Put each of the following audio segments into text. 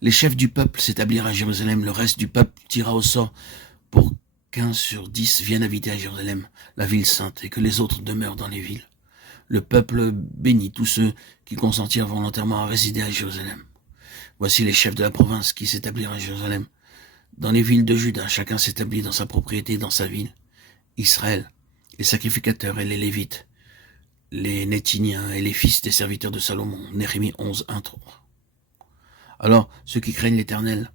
Les chefs du peuple s'établirent à Jérusalem, le reste du peuple tira au sort pour qu'1 sur 10 viennent habiter à Jérusalem, la ville sainte, et que les autres demeurent dans les villes. Le peuple bénit tous ceux qui consentirent volontairement à résider à Jérusalem. Voici les chefs de la province qui s'établirent à Jérusalem. Dans les villes de Juda, chacun s'établit dans sa propriété, dans sa ville. Israël, les sacrificateurs et les Lévites, les Néthiniens et les fils des serviteurs de Salomon. Néhémie 11, 1, 3. Alors, ceux qui craignent l'Éternel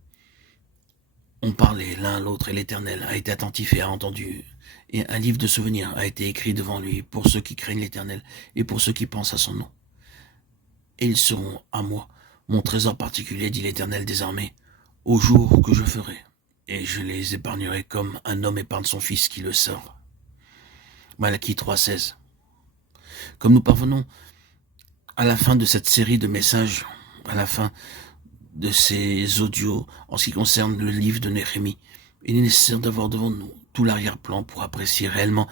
ont parlé l'un à l'autre, et l'Éternel a été attentif et a entendu. Et un livre de souvenirs a été écrit devant lui pour ceux qui craignent l'Éternel et pour ceux qui pensent à son nom. Et ils seront à moi, mon trésor particulier, dit l'Éternel des armées, au jour que je ferai. Et je les épargnerai comme un homme épargne son fils qui le sort. Malachie 3,16. Comme nous parvenons à la fin de cette série de messages, à la fin de ces audios en ce qui concerne le livre de Néhémie, il est nécessaire d'avoir devant nous tout l'arrière-plan pour apprécier réellement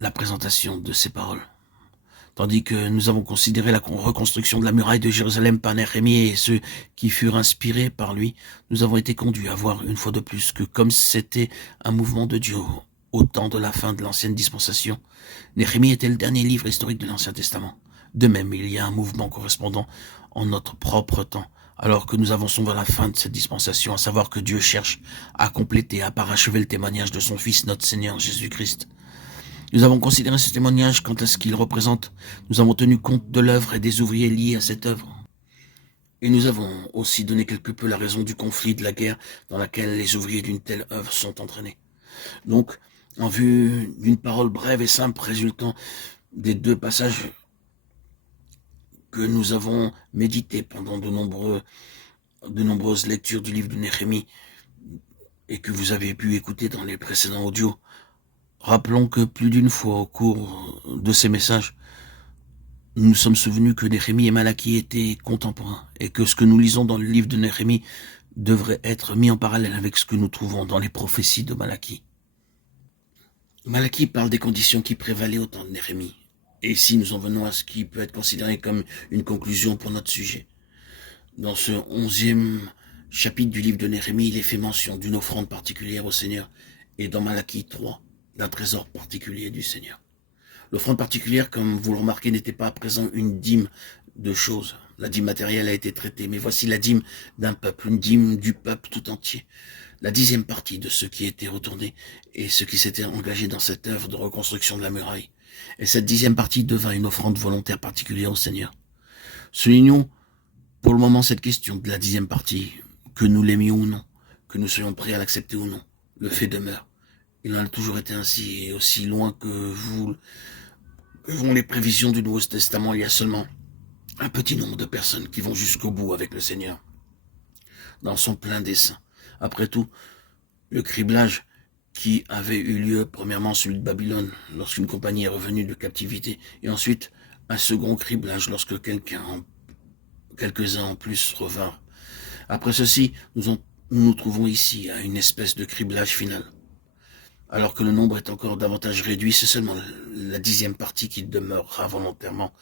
la présentation de ces paroles. Tandis que nous avons considéré la reconstruction de la muraille de Jérusalem par Néhémie et ceux qui furent inspirés par lui, nous avons été conduits à voir une fois de plus que comme c'était un mouvement de Dieu au temps de la fin de l'ancienne dispensation, Néhémie était le dernier livre historique de l'Ancien Testament. De même, il y a un mouvement correspondant en notre propre temps, alors que nous avançons vers la fin de cette dispensation, à savoir que Dieu cherche à compléter, à parachever le témoignage de son Fils, notre Seigneur Jésus-Christ. Nous avons considéré ce témoignage quant à ce qu'il représente. Nous avons tenu compte de l'œuvre et des ouvriers liés à cette œuvre. Et nous avons aussi donné quelque peu la raison du conflit, de la guerre dans laquelle les ouvriers d'une telle œuvre sont entraînés. Donc, en vue d'une parole brève et simple résultant des 2 passages que nous avons médités pendant de nombreuses lectures du livre de Néhémie et que vous avez pu écouter dans les précédents audios, rappelons que plus d'une fois au cours de ces messages, nous nous sommes souvenus que Néhémie et Malachie étaient contemporains et que ce que nous lisons dans le livre de Néhémie devrait être mis en parallèle avec ce que nous trouvons dans les prophéties de Malachie. Malachie parle des conditions qui prévalaient au temps de Néhémie. Et ici, nous en venons à ce qui peut être considéré comme une conclusion pour notre sujet. Dans ce 11e chapitre du livre de Néhémie, il est fait mention d'une offrande particulière au Seigneur, et dans Malachie 3, d'un trésor particulier du Seigneur. L'offrande particulière, comme vous le remarquez, n'était pas à présent une dîme de choses. La dîme matérielle a été traitée, mais voici la dîme d'un peuple, une dîme du peuple tout entier. La 10e partie de ceux qui étaient retournés et ceux qui s'étaient engagés dans cette œuvre de reconstruction de la muraille. Et cette 10e partie devint une offrande volontaire particulière au Seigneur. Soulignons pour le moment cette question de la 10e partie, que nous l'aimions ou non, que nous soyons prêts à l'accepter ou non. Le fait demeure. Il en a toujours été ainsi, et aussi loin que vont les prévisions du Nouveau Testament, il y a seulement un petit nombre de personnes qui vont jusqu'au bout avec le Seigneur, dans son plein dessein. Après tout, le criblage qui avait eu lieu, premièrement celui de Babylone, lorsqu'une compagnie est revenue de captivité, et ensuite un second criblage lorsque quelques-uns en plus revinrent. Après ceci, nous trouvons ici à une espèce de criblage final. Alors que le nombre est encore davantage réduit, c'est seulement la 10e partie qui demeurera volontairement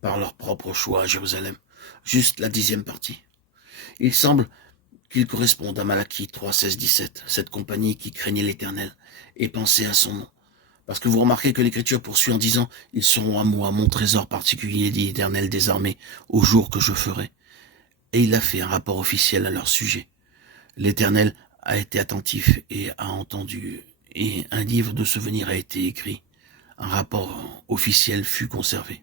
par leur propre choix à Jérusalem. Juste la 10e partie. Il semble qu'il corresponde à Malachie 3, 16, 17, cette compagnie qui craignait l'Éternel et pensait à son nom. Parce que vous remarquez que l'Écriture poursuit en disant « Ils seront à moi, mon trésor particulier, dit l'Éternel des armées, au jour que je ferai. » Et il a fait un rapport officiel à leur sujet. L'Éternel a été attentif et a entendu, et un livre de souvenirs a été écrit. Un rapport officiel fut conservé.